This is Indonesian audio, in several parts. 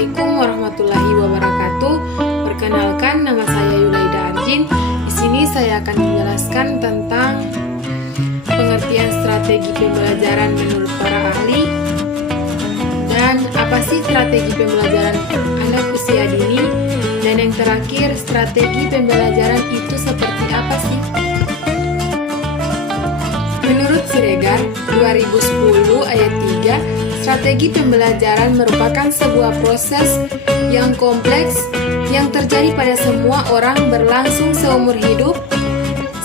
Assalamualaikum warahmatullahi wabarakatuh. Perkenalkan, nama saya Yulaida Arjin. Di sini saya akan menjelaskan tentang pengertian strategi pembelajaran menurut para ahli dan apa sih strategi pembelajaran anak usia dini, dan yang terakhir, strategi pembelajaran itu seperti apa sih? Menurut Siregar 2010 ayat 3, strategi pembelajaran merupakan sebuah proses yang kompleks yang terjadi pada semua orang berlangsung seumur hidup,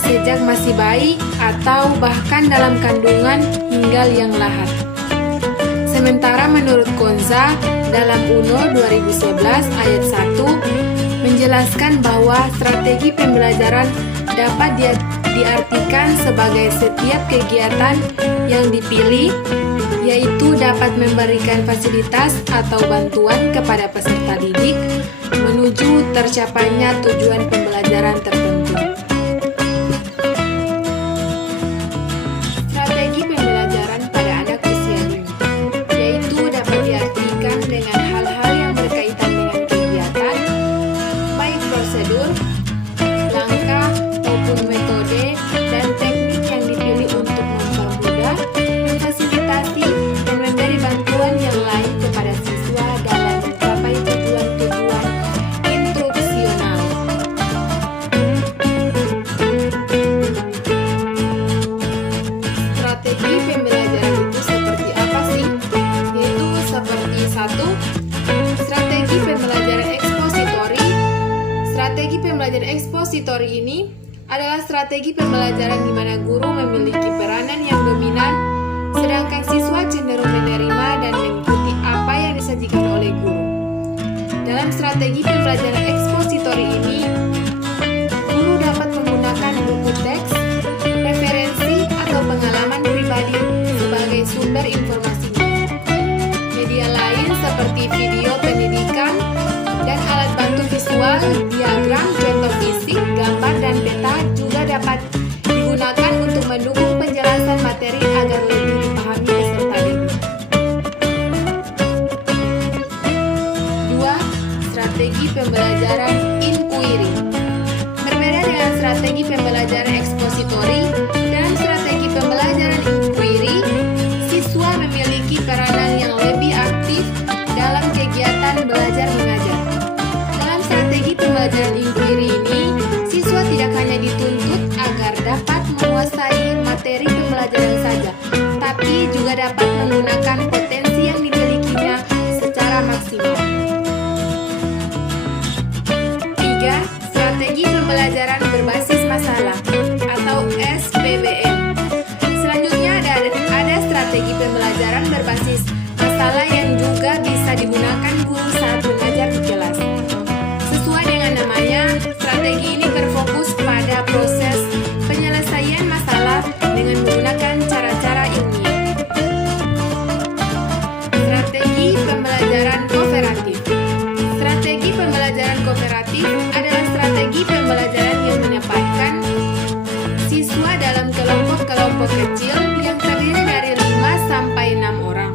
sejak masih bayi atau bahkan dalam kandungan hingga liang lahat. Sementara menurut Konza dalam UNO 2011 ayat 1 menjelaskan bahwa strategi pembelajaran dapat diartikan sebagai setiap kegiatan yang dipilih, yaitu dapat memberikan fasilitas atau bantuan kepada peserta didik menuju tercapainya tujuan pembelajaran tertentu. Strategi pembelajaran pada anak usia dini, yaitu dapat diartikan dengan hal-hal yang berkaitan dengan kegiatan, baik prosedur, langkah, maupun metode dan teknik yang dipilih untuk mempermudah, memfasilitasi, dan memberi bantuan yang lain kepada siswa dalam mencapai tujuan-tujuan instruksional. Strategi pembelajaran itu seperti apa sih? Yaitu seperti 1. Strategi pembelajaran ekspositori. Strategi pembelajaran ekspositori ini adalah strategi pembelajaran di mana guru memiliki peranan yang dominan, sedangkan siswa cenderung menerima dan mengikuti apa yang disajikan oleh guru. Dalam strategi pembelajaran ekspositori ini, guru dapat menggunakan buku teks, referensi, atau pengalaman pribadi sebagai sumber informasinya. Media lain seperti video pendidikan dan alat bantu visual, diagram, contoh fisik, gambar, dan peta juga dapat digunakan untuk mendukung penjelasan materi agar lebih dipahami peserta didik. 2. Strategi pembelajaran inquiry. Berbeda dengan strategi pembelajaran ekspositori dan strategi pembelajaran inquiry, siswa memiliki peranan yang lebih aktif dalam kegiatan belajar mengajar. Dalam strategi pembelajaran inquiry ini, siswa tidak hanya dituntut agar dapat menguasai materi pembelajaran saja, tapi juga dapat menggunakan potensi yang dimilikinya secara maksimal. 3. Strategi pembelajaran berbasis masalah atau SPBM. Selanjutnya ada strategi pembelajaran berbasis masalah yang juga bisa digunakan guru saat mengajar di kelas. Sesuai dengan namanya, strategi ini berfokus pada proses penyelesaian masalah dengan menggunakan cara-cara ilmiah. Strategi pembelajaran kooperatif. Strategi pembelajaran kooperatif adalah strategi pembelajaran yang menempatkan siswa dalam kelompok-kelompok kecil yang terdiri dari 5 sampai 6 orang.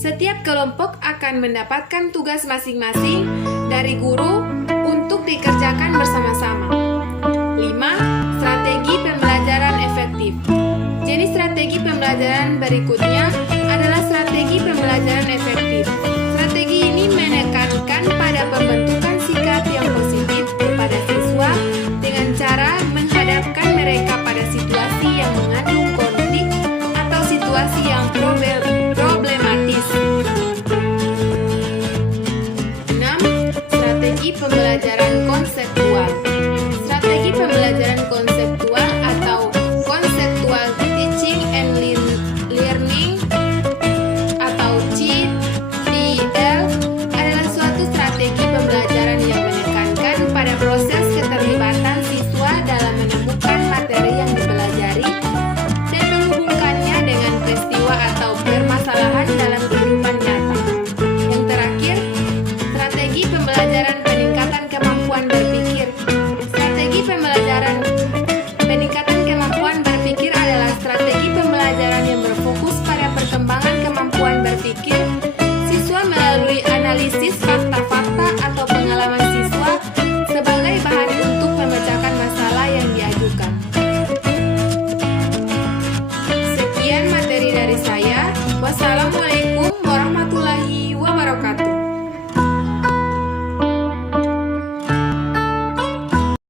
Setiap kelompok akan mendapatkan tugas masing-masing dari guru untuk dikerjakan bersama-sama. 5. Strategi pembelajaran efektif. Jenis strategi pembelajaran berikutnya adalah strategi pembelajaran efektif.